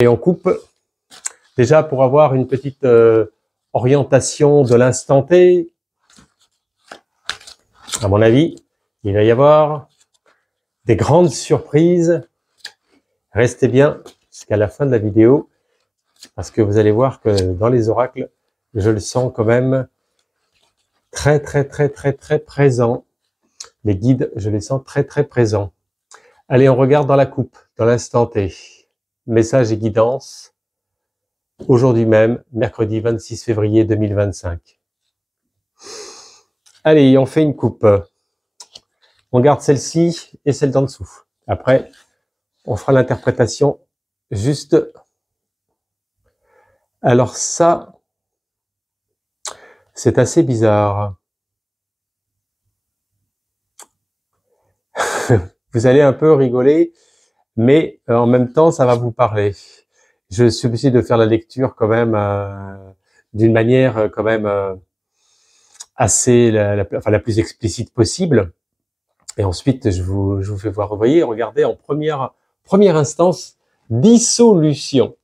Et on coupe déjà pour avoir une petite orientation de l'instant T. À mon avis, il va y avoir des grandes surprises. Restez bien jusqu'à la fin de la vidéo parce que vous allez voir que dans les oracles, je le sens quand même très présent. Les guides, je les sens très présents. Allez, on regarde dans la coupe, dans l'instant T. Message et guidance. Aujourd'hui même, mercredi 26 février 2025. Allez, on fait une coupe. On garde celle-ci et celle d'en dessous. Après, on fera l'interprétation juste. Alors ça, c'est assez bizarre. Vous allez un peu rigoler, mais en même temps, ça va vous parler. Je suis obligé de faire la lecture quand même d'une manière quand même assez la plus explicite possible. Et ensuite, je vous fais voir. Vous voyez, regardez en première instance, dissolution.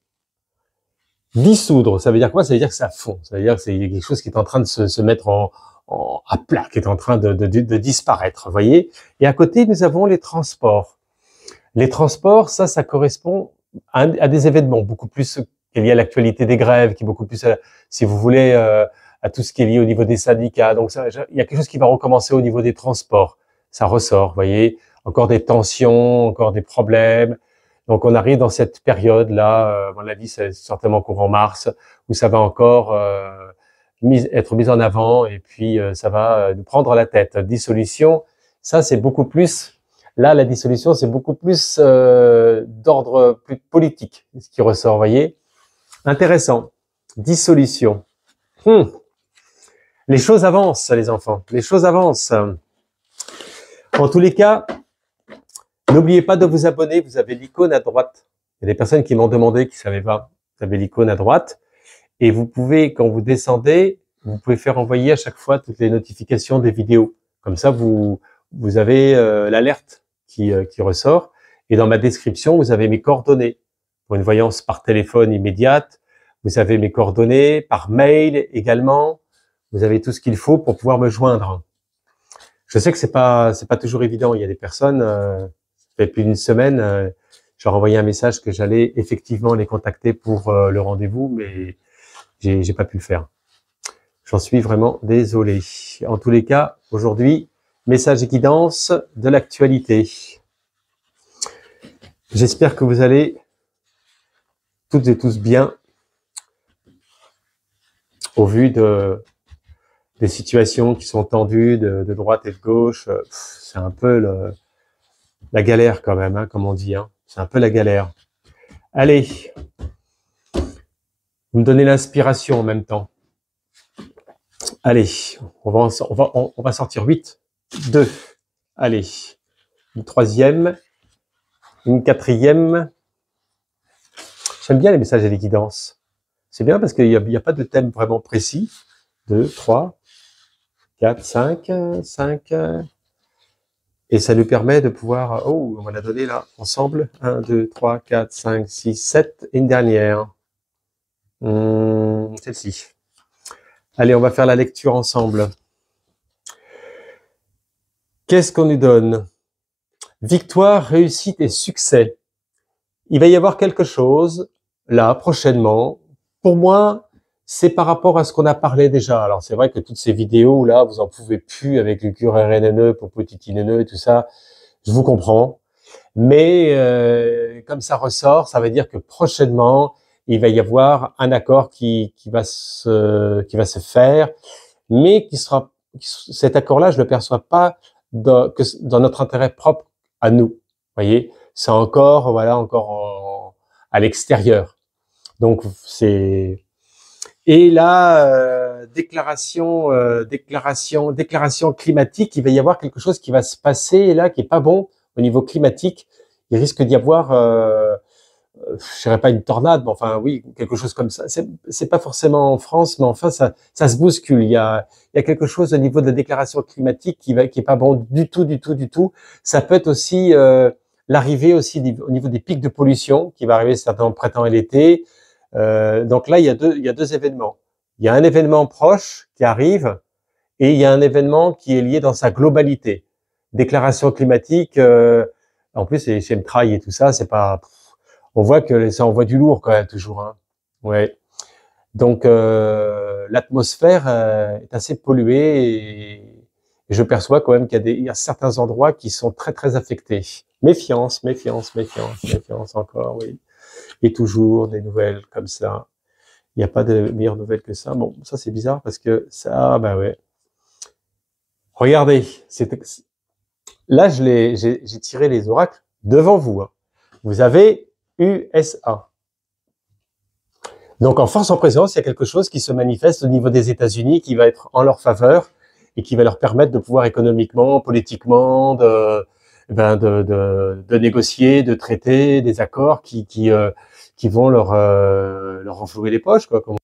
Dissoudre, ça veut dire quoi? Ça veut dire que ça fond. Ça veut dire que c'est quelque chose qui est en train de se mettre à plat, qui est en train de disparaître. Vous voyez? Et à côté, nous avons les transports. Les transports, ça correspond à des événements beaucoup plus qui est lié à l'actualité des grèves, qui est beaucoup plus, si vous voulez, à tout ce qui est lié au niveau des syndicats. Donc, il y a quelque chose qui va recommencer au niveau des transports. Ça ressort, vous voyez, encore des tensions, encore des problèmes. Donc, on arrive dans cette période-là, à mon avis, c'est certainement courant mars, où ça va encore être mis en avant et puis ça va nous prendre la tête. Dissolution, ça, c'est beaucoup plus... Là, la dissolution, c'est beaucoup plus d'ordre plus politique, ce qui ressort, vous voyez. Intéressant. Dissolution. Les choses avancent, les enfants. Les choses avancent. En tous les cas, n'oubliez pas de vous abonner. Vous avez l'icône à droite. Il y a des personnes qui m'ont demandé, qui ne savaient pas. Vous avez l'icône à droite. Et vous pouvez, quand vous descendez, vous pouvez faire envoyer à chaque fois toutes les notifications des vidéos. Comme ça, vous avez l'alerte qui ressort. Et dans ma description, vous avez mes coordonnées. Pour une voyance par téléphone immédiate, vous avez mes coordonnées, par mail également. Vous avez tout ce qu'il faut pour pouvoir me joindre. Je sais que c'est pas toujours évident. Il y a des personnes, ça fait plus d'une semaine, je leur ai envoyé un message que j'allais effectivement les contacter pour le rendez-vous, mais j'ai pas pu le faire. J'en suis vraiment désolé. En tous les cas, aujourd'hui, message et guidance de l'actualité. J'espère que vous allez toutes et tous bien au vu des situations qui sont tendues de droite et de gauche. C'est un peu la galère quand même, hein, comme on dit. Hein. C'est un peu la galère. Allez, vous me donnez l'inspiration en même temps. Allez, on va sortir 8, 2. Allez, une troisième, une quatrième. J'aime bien les messages et les guidances. C'est bien parce qu'il n'y a pas de thème vraiment précis. 2, 3, 4, 5. Et ça nous permet de pouvoir... Oh, on va la donner là, ensemble. 1, 2, 3, 4, 5, 6, 7. Et une dernière. Celle-ci. Allez, on va faire la lecture ensemble. Qu'est-ce qu'on nous donne? Victoire, réussite et succès. Il va y avoir quelque chose, là, prochainement. Pour moi, c'est par rapport à ce qu'on a parlé déjà. Alors, c'est vrai que toutes ces vidéos, là, vous en pouvez plus avec le cure RNNE pour petit NNE et tout ça. Je vous comprends. Mais comme ça ressort, ça veut dire que prochainement, il va y avoir un accord qui va se faire, mais cet accord-là, je le perçois pas dans notre intérêt propre à nous. Vous voyez, c'est encore, voilà, à l'extérieur. Donc c'est... Et là, déclaration climatique, il va y avoir quelque chose qui va se passer là qui est pas bon au niveau climatique. Il risque d'y avoir, je dirais pas une tornade, mais enfin oui, quelque chose comme ça. C'est pas forcément en France, mais enfin ça se bouscule. Il y a quelque chose au niveau de la déclaration climatique qui est pas bon du tout. Ça peut être aussi l'arrivée aussi au niveau des pics de pollution qui va arriver certainement au printemps et l'été. Donc là, il y a deux événements. Il y a un événement proche qui arrive et il y a un événement qui est lié dans sa globalité. Déclaration climatique, en plus c'est chemtrail et tout ça, c'est pas, on voit que ça envoie du lourd quand même toujours. Hein. Ouais. Donc l'atmosphère est assez polluée et je perçois quand même il y a certains endroits qui sont très très affectés. Méfiance, méfiance, méfiance, méfiance encore, oui. Et toujours des nouvelles comme ça. Il n'y a pas de meilleures nouvelles que ça. Bon, ça c'est bizarre parce que ça, bah ouais. Regardez, là j'ai tiré les oracles devant vous. Hein. Vous avez USA. Donc en force en présence, il y a quelque chose qui se manifeste au niveau des États-Unis qui va être en leur faveur et qui va leur permettre de pouvoir économiquement, politiquement, de négocier, de traiter des accords qui vont leur renflouer les poches, quoi. Vous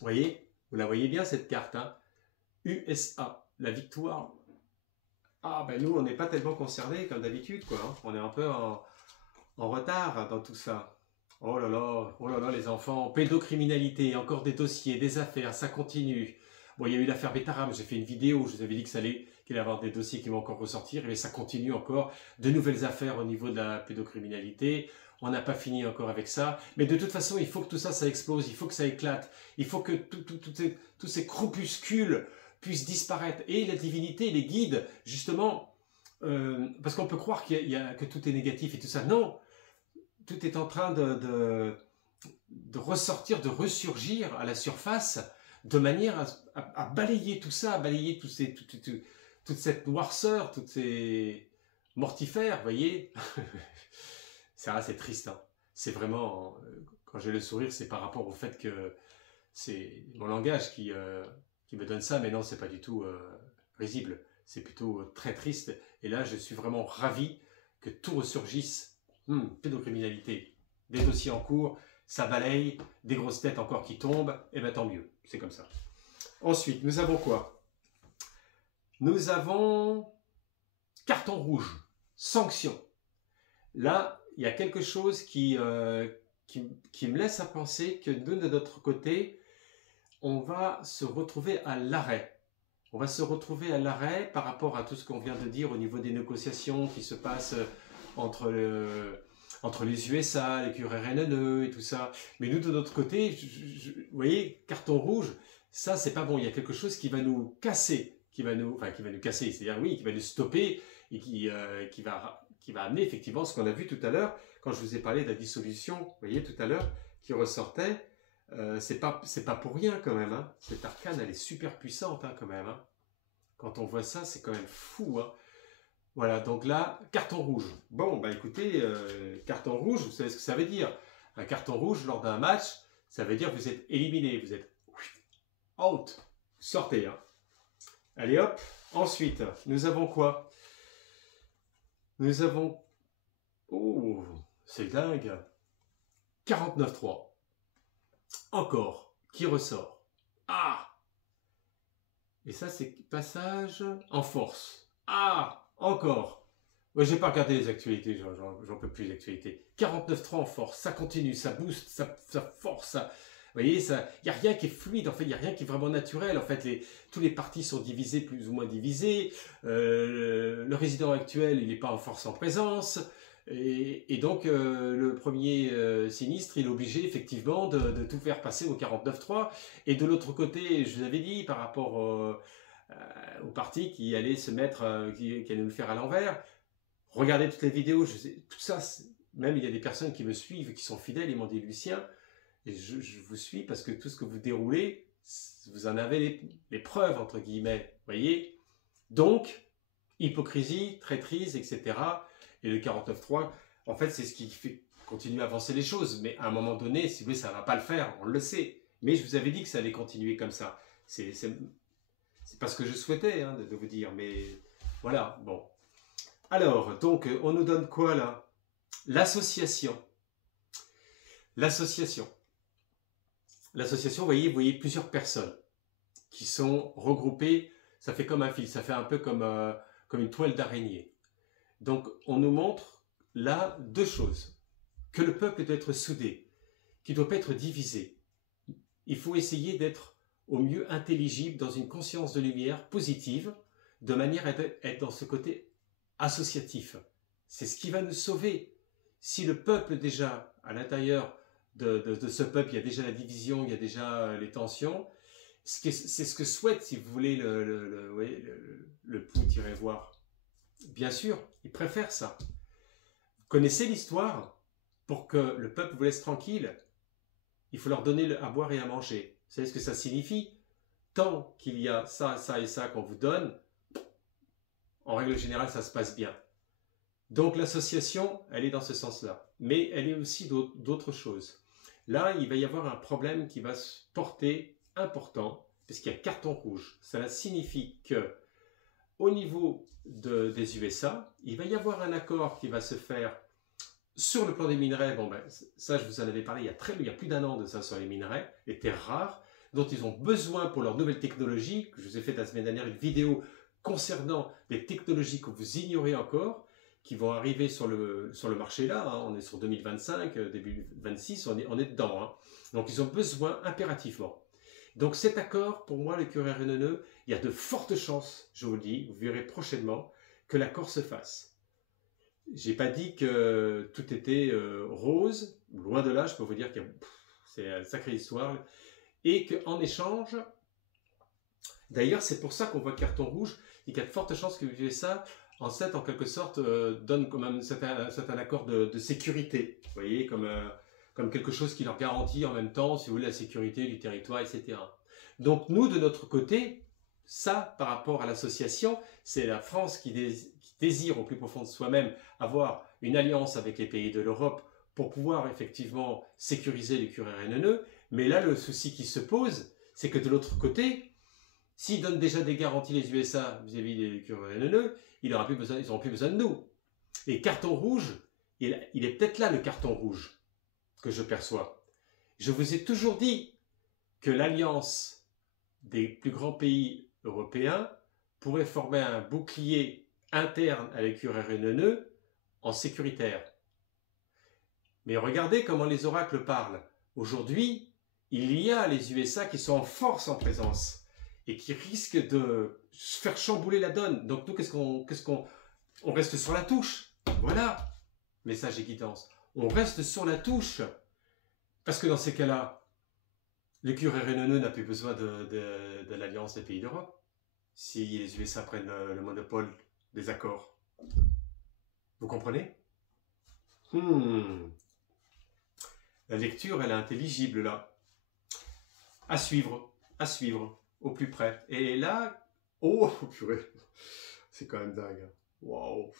voyez, vous la voyez bien cette carte, hein. USA, la victoire. Ah ben nous, on n'est pas tellement concernés comme d'habitude, quoi. Hein. On est un peu en retard dans tout ça. Oh là là, les enfants, pédocriminalité, encore des dossiers, des affaires, ça continue. Bon, il y a eu l'affaire Betaram, j'ai fait une vidéo où je vous avais dit qu'il allait y avoir des dossiers qui vont encore ressortir, mais ça continue encore. De nouvelles affaires au niveau de la pédocriminalité. On n'a pas fini encore avec ça. Mais de toute façon, il faut que tout ça, ça explose, il faut que ça éclate. Il faut que tous ces groupuscules puissent disparaître. Et la divinité, les guides, justement, parce qu'on peut croire que tout est négatif et tout ça. Non, tout est en train de ressortir, de ressurgir à la surface de manière à balayer tout ça, à balayer toute cette noirceur, toutes ces mortifères, vous voyez. Ça, c'est triste. Hein. C'est vraiment, quand j'ai le sourire, c'est par rapport au fait que c'est mon langage qui me donne ça, mais non, c'est pas du tout risible. C'est plutôt très triste. Et là, je suis vraiment ravi que tout ressurgisse. Pédocriminalité, des dossiers en cours, ça balaye, des grosses têtes encore qui tombent, et bien tant mieux, c'est comme ça. Ensuite, nous avons quoi? Nous avons carton rouge, sanction. Là, il y a quelque chose qui me laisse à penser que nous, de notre côté, on va se retrouver à l'arrêt. On va se retrouver à l'arrêt par rapport à tout ce qu'on vient de dire au niveau des négociations qui se passent entre les USA, les QRNNE et tout ça. Mais nous, de notre côté, vous voyez, carton rouge, ça, c'est pas bon. Il y a quelque chose qui va nous casser, qui va nous casser, c'est-à-dire, oui, qui va nous stopper et qui va amener effectivement ce qu'on a vu tout à l'heure, quand je vous ai parlé de la dissolution, vous voyez, tout à l'heure, qui ressortait. C'est pas pour rien quand même. Hein. Cette arcane, elle est super puissante hein, quand même. Hein. Quand on voit ça, c'est quand même fou. Hein. Voilà, donc là, carton rouge. Bon, bah écoutez, carton rouge, vous savez ce que ça veut dire. Un carton rouge lors d'un match, ça veut dire que vous êtes éliminé, vous êtes out. Sortez. Hein. Allez hop. Ensuite, nous avons quoi? Nous avons... Oh, c'est dingue. 49-3. Encore. Qui ressort? Ah! Et ça, c'est passage en force. Ah! Encore. Moi, j'ai pas regardé les actualités, j'en peux plus les actualités. 49-3 en force, ça continue, ça booste, ça force, ça... Vous voyez, il n'y a rien qui est fluide, en fait, il n'y a rien qui est vraiment naturel. En fait, tous les partis sont divisés, plus ou moins divisés. Le résident actuel, il n'est pas en force en présence. Et donc, le premier sinistre, il est obligé, effectivement, de tout faire passer au 49-3. Et de l'autre côté, je vous avais dit, par rapport au parti qui allait se mettre, qui allait nous le faire à l'envers, regardez toutes les vidéos, tout ça, même il y a des personnes qui me suivent, qui sont fidèles, ils m'ont dit, Lucien, et je vous suis parce que tout ce que vous déroulez, vous en avez les preuves, entre guillemets, voyez. Donc, hypocrisie, traîtrise, etc. Et le 49.3, en fait, c'est ce qui fait continuer à avancer les choses. Mais à un moment donné, si vous voulez, ça ne va pas le faire, on le sait. Mais je vous avais dit que ça allait continuer comme ça. C'est pas ce que je souhaitais hein, de vous dire, mais voilà, bon. Alors, donc, on nous donne quoi là? L'association. L'association. L'association, vous voyez plusieurs personnes qui sont regroupées, ça fait comme un fil, ça fait un peu comme une toile d'araignée. Donc, on nous montre là deux choses. Que le peuple doit être soudé, qu'il ne doit pas être divisé. Il faut essayer d'être au mieux intelligible dans une conscience de lumière positive, de manière à être dans ce côté associatif. C'est ce qui va nous sauver. Si le peuple déjà, à l'intérieur de ce peuple, il y a déjà la division, il y a déjà les tensions, c'est ce que souhaite, si vous voulez, le Pou-voir. Bien sûr, il préfère ça. Vous connaissez l'histoire? Pour que le peuple vous laisse tranquille, il faut leur donner à boire et à manger. Vous savez ce que ça signifie? Tant qu'il y a ça, ça et ça qu'on vous donne, en règle générale, ça se passe bien. Donc l'association, elle est dans ce sens-là. Mais elle est aussi d'autres choses. Là, il va y avoir un problème qui va se porter important, parce qu'il y a carton rouge. Cela signifie que, au niveau des USA, il va y avoir un accord qui va se faire sur le plan des minerais. Bon, ben, ça, je vous en avais parlé il y a plus d'un an de ça sur les minerais, les terres rares, dont ils ont besoin pour leur nouvelle technologie. Je vous ai fait la semaine dernière une vidéo concernant des technologies que vous ignorez encore, qui vont arriver sur le marché là, hein. On est sur 2025, début 26, on est dedans. Hein. Donc ils ont besoin impérativement. Donc cet accord, pour moi, le QRNNE, il y a de fortes chances, je vous le dis, vous verrez prochainement, que l'accord se fasse. J'ai pas dit que tout était rose, loin de là, je peux vous dire que c'est une sacrée histoire, et qu'en échange, d'ailleurs c'est pour ça qu'on voit carton rouge, et qu'il y a de fortes chances que ça, en quelque sorte, donne comme un certain accord de sécurité, vous voyez, comme quelque chose qui leur garantit en même temps, si vous voulez, la sécurité du territoire, etc. Donc nous, de notre côté, ça, par rapport à l'association, c'est la France qui désire au plus profond de soi-même avoir une alliance avec les pays de l'Europe pour pouvoir effectivement sécuriser les QRNNE. Mais là, le souci qui se pose, c'est que de l'autre côté, s'ils donnent déjà des garanties les USA vis-à-vis des QRNNE, ils n'auront plus besoin de nous. Et carton rouge, il est peut-être là le carton rouge que je perçois. Je vous ai toujours dit que l'alliance des plus grands pays européens pourrait former un bouclier interne avec QRNNE en sécuritaire. Mais regardez comment les oracles parlent. Aujourd'hui, il y a les USA qui sont en force en présence et qui risquent de faire chambouler la donne. Donc nous, on reste sur la touche. Voilà. Message et guidance. On reste sur la touche. Parce que dans ces cas-là, le QRNNE n'a plus besoin de l'alliance des pays d'Europe. Si les USA prennent le monopole des accords. Vous comprenez? La lecture, elle est intelligible là. À suivre, au plus près. Et là, oh purée, c'est quand même dingue. Waouh,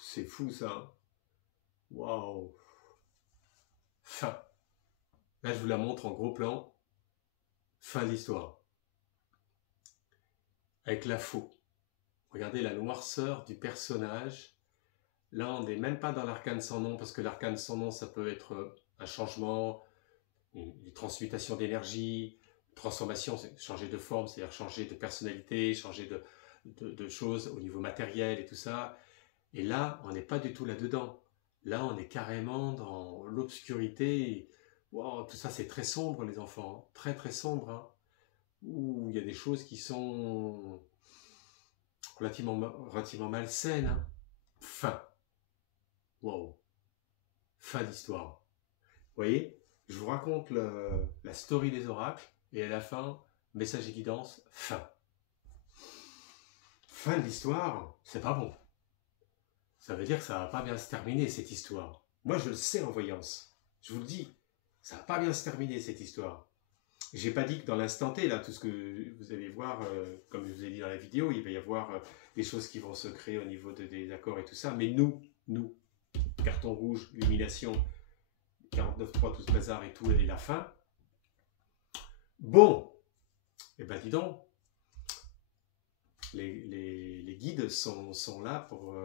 c'est fou ça. Waouh. Fin. Là, je vous la montre en gros plan. Fin de l'histoire. Avec la faux. Regardez la noirceur du personnage. Là, on n'est même pas dans l'arcane sans nom, parce que l'arcane sans nom, ça peut être un changement, une transmutation d'énergie, transformation, c'est changer de forme, c'est-à-dire changer de personnalité, changer de choses au niveau matériel et tout ça. Et là, on n'est pas du tout là-dedans. Là, on est carrément dans l'obscurité. Wow, tout ça, c'est très sombre, les enfants. Hein. Très, très sombre. Hein. Où il y a des choses qui sont relativement malsaines. Hein. Fin. Wow. Fin d'histoire. Vous voyez, je vous raconte la story des oracles, et à la fin, message et guidance, fin. Fin de l'histoire, c'est pas bon. Ça veut dire que ça va pas bien se terminer, cette histoire. Moi, je le sais en voyance. Je vous le dis, ça va pas bien se terminer, cette histoire. J'ai pas dit que dans l'instant T, là, tout ce que vous allez voir, comme je vous ai dit dans la vidéo, il va y avoir des choses qui vont se créer au niveau des accords et tout ça, mais nous, carton rouge, illumination, 49.3, tout ce bazar et tout, et la fin. Bon, eh ben dis donc, les guides sont là pour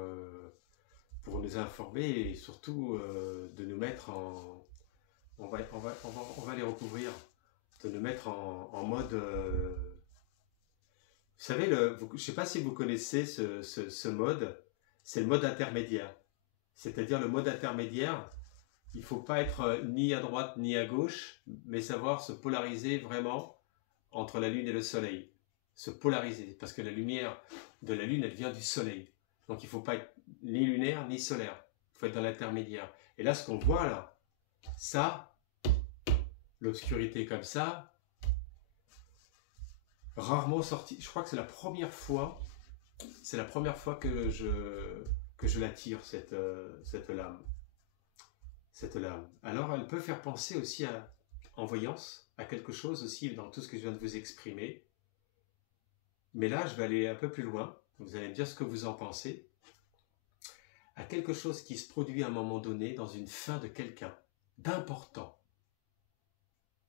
nous informer et surtout de nous mettre en... On va les recouvrir, de nous mettre en mode... Vous savez, je ne sais pas si vous connaissez ce mode, c'est le mode intermédiaire. c'est-à-dire le mode intermédiaire. Il ne faut pas être ni à droite ni à gauche, mais savoir se polariser vraiment entre la Lune et le Soleil. Se polariser, parce que la lumière de la Lune, elle vient du Soleil. Donc il ne faut pas être ni lunaire ni solaire. Il faut être dans l'intermédiaire. Et là, ce qu'on voit là, ça, l'obscurité comme ça, rarement sorti. Je crois que c'est la première fois que je la tire, cette lame. Cette lame. Alors, elle peut faire penser aussi en voyance, à quelque chose aussi dans tout ce que je viens de vous exprimer. Mais là, je vais aller un peu plus loin. Vous allez me dire ce que vous en pensez. À quelque chose qui se produit à un moment donné dans une fin de quelqu'un, d'important.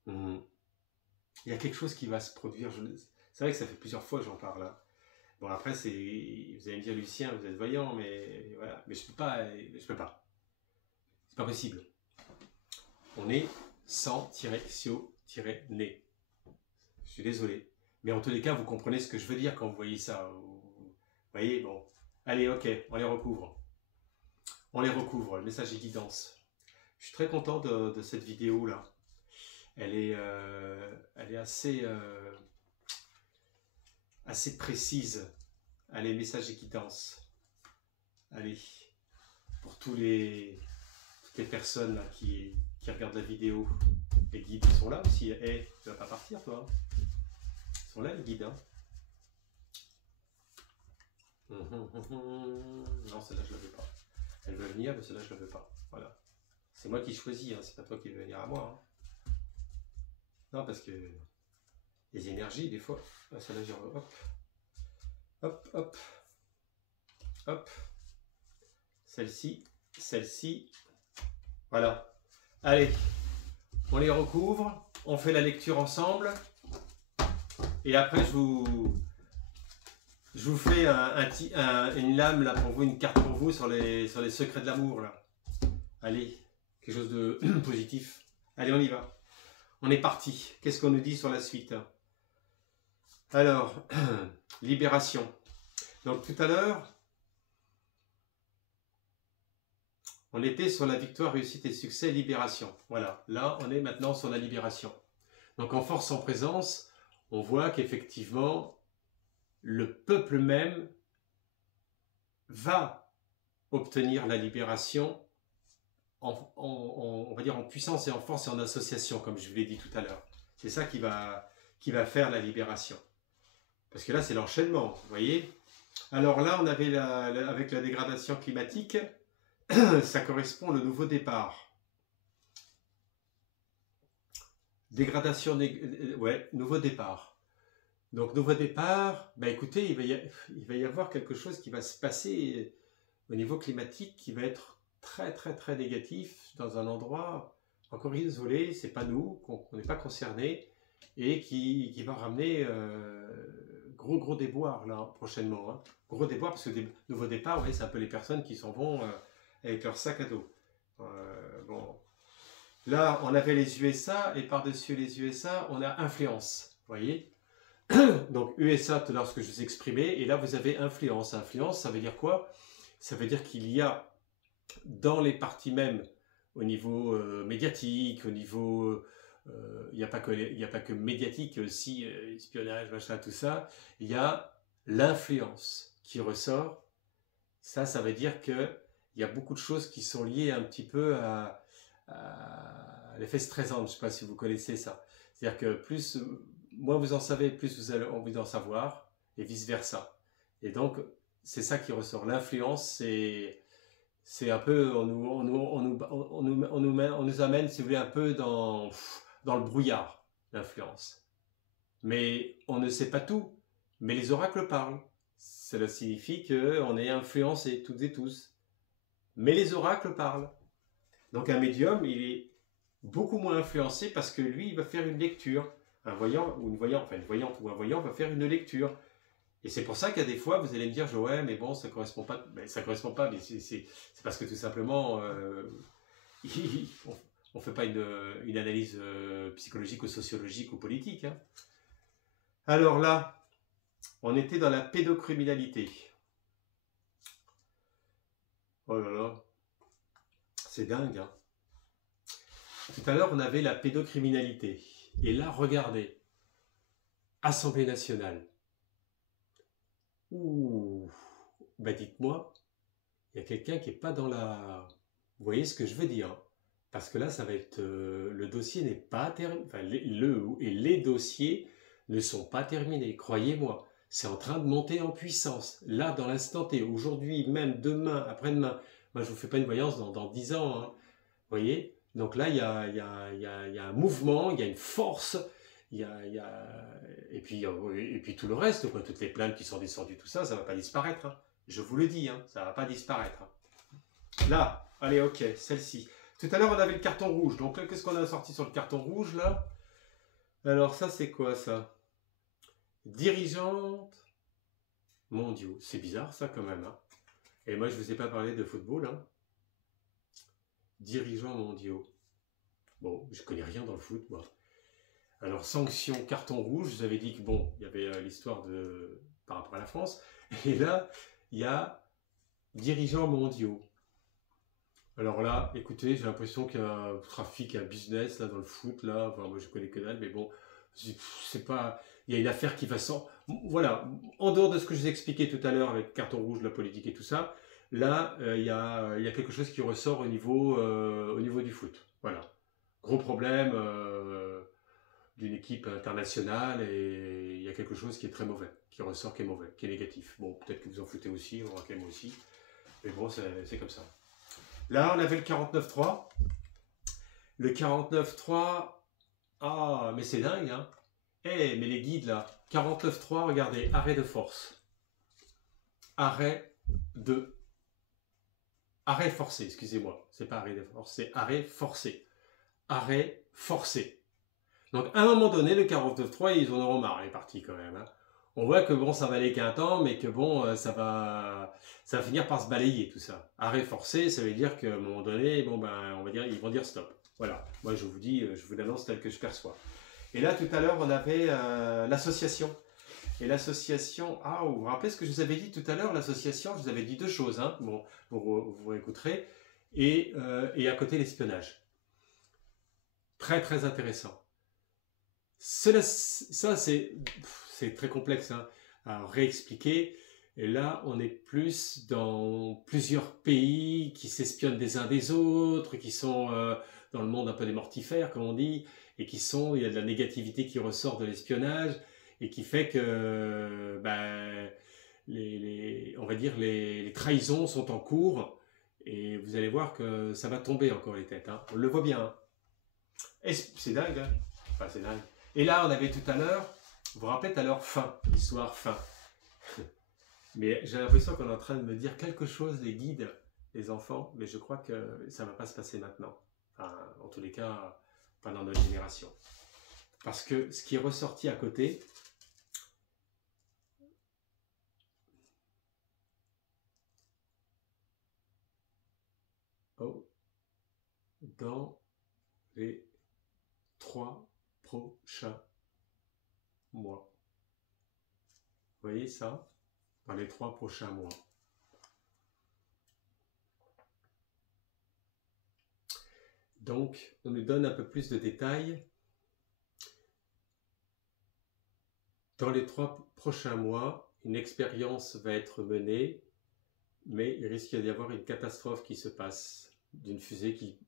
Il y a quelque chose qui va se produire. C'est vrai que ça fait plusieurs fois que j'en parle là. Bon, après, vous allez me dire, Lucien, vous êtes voyant, mais voilà. Mais je peux pas. C'est pas possible. On est sans-xio-né. Je suis désolé. Mais en tous les cas, vous comprenez ce que je veux dire quand vous voyez ça. Vous voyez, bon. Allez, ok, on les recouvre. On les recouvre, le message et guidance. Je suis très content de cette vidéo-là. Elle est assez précise. Allez, message et guidance. Allez, pour toutes les personnes là, qui regardent la vidéo, les guides sont là aussi. Eh, tu vas pas partir toi. Ils sont là les guides. Hein. Non, celle-là je la veux pas. Elle veut venir, mais celle-là je la veux pas. Voilà. C'est moi qui choisis, hein. C'est pas toi qui veux venir à moi. Hein. Non, parce que les énergies, des fois. Ah, celle-là, je hop. Hop, hop. Hop. Celle-ci. Celle-ci. Voilà. Allez. On les recouvre. On fait la lecture ensemble. Et après, je vous fais une lame là pour vous, une carte pour vous sur les secrets de l'amour là. Allez, quelque chose de positif. Allez, on y va. On est parti. Qu'est-ce qu'on nous dit sur la suite? Alors, libération. Donc tout à l'heure, on était sur la victoire, réussite et succès, libération. Voilà. Là, on est maintenant sur la libération. Donc en force en présence, on voit qu'effectivement, le peuple même va obtenir la libération on va dire en puissance et en force et en association, comme je vous l'ai dit tout à l'heure. C'est ça qui va faire la libération. Parce que là, c'est l'enchaînement, vous voyez. Alors là, on avait avec la dégradation climatique, ça correspond au nouveau départ. Dégradation, ouais, nouveau départ. Donc, nouveau départ, ben écoutez, il va y avoir quelque chose qui va se passer au niveau climatique qui va être très, très, très négatif dans un endroit encore isolé, c'est pas nous, qu'on n'est pas concernés, et qui va ramener gros déboires là prochainement. Hein. Gros déboires parce que nouveau départ, vous voyez, c'est un peu les personnes qui s'en vont avec leur sac à dos. Bon. Là, on avait les USA, et par-dessus les USA, on a influence, vous voyez. Donc USA, tout à l'heure ce que je vous exprimais, et là vous avez influence. Influence, ça veut dire quoi? Ça veut dire qu'il y a dans les partis même, au niveau médiatique, au niveau, il n'y a pas que médiatique, aussi espionnage, machin, tout ça. Il y a l'influence qui ressort. Ça veut dire que il y a beaucoup de choses qui sont liées un petit peu à l'effet Streisand. Je ne sais pas si vous connaissez ça. C'est-à-dire que plus, moins vous en savez, plus vous avez envie d'en savoir, et vice versa. Et donc, c'est ça qui ressort. L'influence, c'est un peu, on nous amène, si vous voulez, un peu dans le brouillard, l'influence. Mais on ne sait pas tout. Mais les oracles parlent. Cela signifie qu'on est influencé toutes et tous. Mais les oracles parlent. Donc un médium, il est beaucoup moins influencé parce que lui, il va faire une lecture. Un voyant ou une voyante, enfin une voyante ou un voyant va faire une lecture. Et c'est pour ça qu'il y a des fois, vous allez me dire, ouais, mais bon, ça correspond pas. Ben, ça correspond pas, mais c'est parce que tout simplement, on fait pas une analyse psychologique ou sociologique ou politique. Hein. Alors là, on était dans la pédocriminalité. Oh là là. C'est dingue, hein. Tout à l'heure, on avait la pédocriminalité. Et là, regardez. Assemblée nationale. Ouh. Bah dites-moi, il y a quelqu'un qui est pas dans la... Vous voyez ce que je veux dire? Parce que là, ça va être... le dossier n'est pas terminé. Enfin, les dossiers ne sont pas terminés. Croyez-moi. C'est en train de monter en puissance. Là, dans l'instant T, aujourd'hui, même demain, après-demain. Moi, je vous fais pas une voyance dans 10 ans, hein. Vous voyez? Donc là, il y a un mouvement, il y a une force, et puis tout le reste, quoi, toutes les plaintes qui sont descendues, tout ça, ça va pas disparaître, hein. Je vous le dis, hein, ça va pas disparaître, hein. Là, allez, ok, celle-ci. Tout à l'heure, on avait le carton rouge. Donc là, qu'est-ce qu'on a sorti sur le carton rouge, là? Alors ça, c'est quoi, ça? Dirigeante mondiaux. C'est bizarre, ça, quand même, hein. Et moi, je vous ai pas parlé de football, hein. Dirigeants mondiaux. Bon, je connais rien dans le foot, moi. Alors, sanction, carton rouge, je vous avais dit que bon, il y avait l'histoire par rapport à la France. Et là, il y a dirigeants mondiaux. Alors là, écoutez, j'ai l'impression qu'il y a un trafic, un business, là, dans le foot, là. Enfin, moi, je connais que dalle, mais bon, c'est pas, il y a une affaire qui va voilà. En dehors de ce que je vous ai expliqué tout à l'heure avec carton rouge, la politique et tout ça, là, il y a quelque chose qui ressort au niveau du foot. Voilà. Gros problème, d'une équipe internationale et il y a quelque chose qui est très mauvais, qui ressort, qui est mauvais, qui est négatif. Bon, peut-être que vous en foutez aussi, on en moi aussi, mais bon, c'est comme ça. Là, on avait le 49.3. Le 49.3, ah, mais c'est dingue, hein. Eh, mais les guides, là, 49.3, regardez, arrêt de force. Arrêt forcé, excusez-moi. C'est pas arrêt de force, c'est arrêt forcé. Arrêt forcé. Donc, à un moment donné, le 49.3, ils en auront marre, les partis, quand même, hein. On voit que bon, ça va aller qu'un temps, mais que bon, ça va finir par se balayer, tout ça. Arrêt forcé, ça veut dire qu'à un moment donné, bon, ben, on va dire, ils vont dire stop. Voilà. Moi, je vous dis, je vous l'annonce tel que je perçois. Et là, tout à l'heure, on avait l'association. Et l'association, ah, vous vous rappelez ce que je vous avais dit tout à l'heure, l'association, je vous avais dit deux choses, hein. Bon, vous écouterez. Et à côté, l'espionnage. Très, très intéressant. Ça, c'est très complexe, hein, à réexpliquer. Et là, on est plus dans plusieurs pays qui s'espionnent des uns des autres, qui sont dans le monde un peu des mortifères, comme on dit, et il y a de la négativité qui ressort de l'espionnage, et qui fait que, ben, on va dire, les trahisons sont en cours, et vous allez voir que ça va tomber encore les têtes, hein. On le voit bien, hein. Et c'est dingue, hein. Enfin, c'est dingue. Et là, on avait tout à l'heure, vous vous rappelez tout à l'heure, fin, histoire, fin. Mais j'ai l'impression qu'on est en train de me dire quelque chose, les guides, les enfants, mais je crois que ça va pas se passer maintenant. Enfin, en tous les cas, pas dans notre génération. Parce que ce qui est ressorti à côté, dans les 3 prochains mois. Vous voyez ça? Dans les 3 prochains mois. Donc, on nous donne un peu plus de détails. Dans les 3 prochains mois, une expérience va être menée, mais il risque d'y avoir une catastrophe qui se passe d'une fusée qui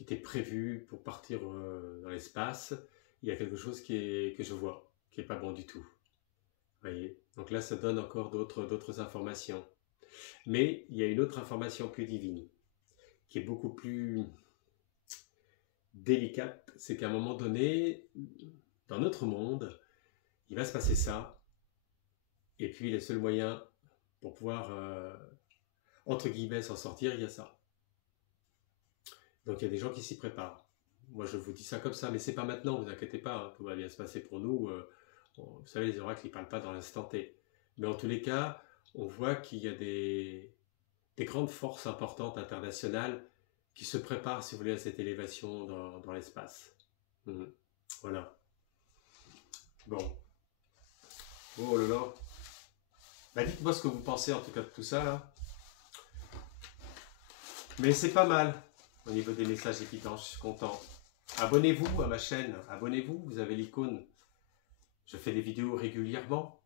était prévue pour partir dans l'espace. Il y a quelque chose que je vois, qui est pas bon du tout. Vous voyez? Donc là, ça donne encore d'autres informations. Mais il y a une autre information plus divine, qui est beaucoup plus délicate. C'est qu'à un moment donné, dans notre monde, il va se passer ça. Et puis, les seuls moyens pour pouvoir, entre guillemets, s'en sortir, il y a ça. Donc, il y a des gens qui s'y préparent. Moi, je vous dis ça comme ça, mais c'est pas maintenant, vous inquiétez pas, hein, tout va bien se passer pour nous. Vous savez, les oracles, ils parlent pas dans l'instant T. Mais en tous les cas, on voit qu'il y a des grandes forces importantes internationales qui se préparent, si vous voulez, à cette élévation dans l'espace. Voilà. Bon. Oh là là. Bah, dites-moi ce que vous pensez en tout cas de tout ça, là. Mais c'est pas mal. au niveau des messages évidents, je suis content. Abonnez-vous à ma chaîne, abonnez-vous, vous avez l'icône. Je fais des vidéos régulièrement.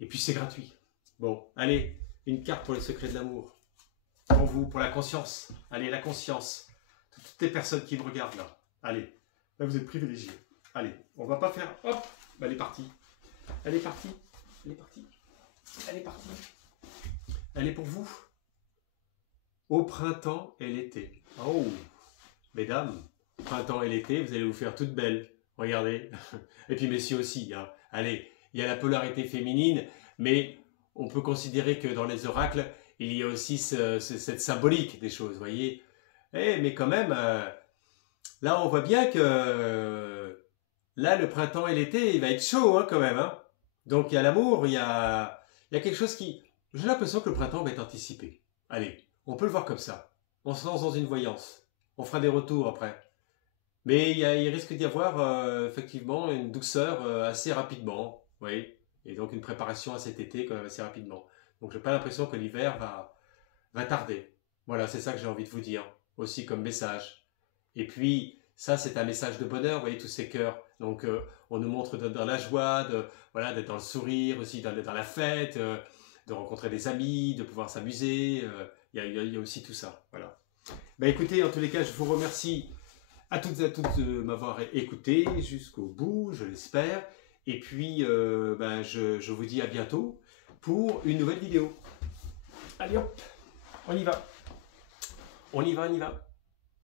Et puis c'est gratuit. Bon, allez, une carte pour les secrets de l'amour. Pour vous, pour la conscience. Allez, la conscience. Toutes les personnes qui me regardent là. Allez, là vous êtes privilégiés. Allez, on va pas faire... Hop, elle est partie. Elle est partie. Elle est partie. Elle est partie. Elle est pour vous. Au printemps et l'été. Oh, mesdames, printemps et l'été, vous allez vous faire toutes belles. Regardez. Et puis messieurs aussi. Hein. Allez, il y a la polarité féminine, mais on peut considérer que dans les oracles, il y a aussi cette symbolique des choses, vous voyez. Mais quand même, là on voit bien que là le printemps et l'été, il va être chaud hein, quand même. Hein. Donc il y a l'amour, il y a quelque chose qui... J'ai l'impression que le printemps va être anticipé. Allez, on peut le voir comme ça. On se lance dans une voyance. On fera des retours après. Mais il risque d'y avoir effectivement une douceur assez rapidement. Oui. Et donc une préparation à cet été quand même assez rapidement. Donc j'ai pas l'impression que l'hiver va tarder. Voilà, c'est ça que j'ai envie de vous dire. Aussi comme message. Et puis, ça c'est un message de bonheur, vous voyez, tous ces cœurs. Donc on nous montre dans la joie, voilà, d'être dans le sourire, aussi dans la fête, de rencontrer des amis, de pouvoir s'amuser. Il y a aussi tout ça. Voilà. Ben écoutez, en tous les cas, je vous remercie à toutes et à toutes de m'avoir écouté jusqu'au bout, je l'espère. Et puis, je vous dis à bientôt pour une nouvelle vidéo. Allez hop, on y va. On y va, on y va.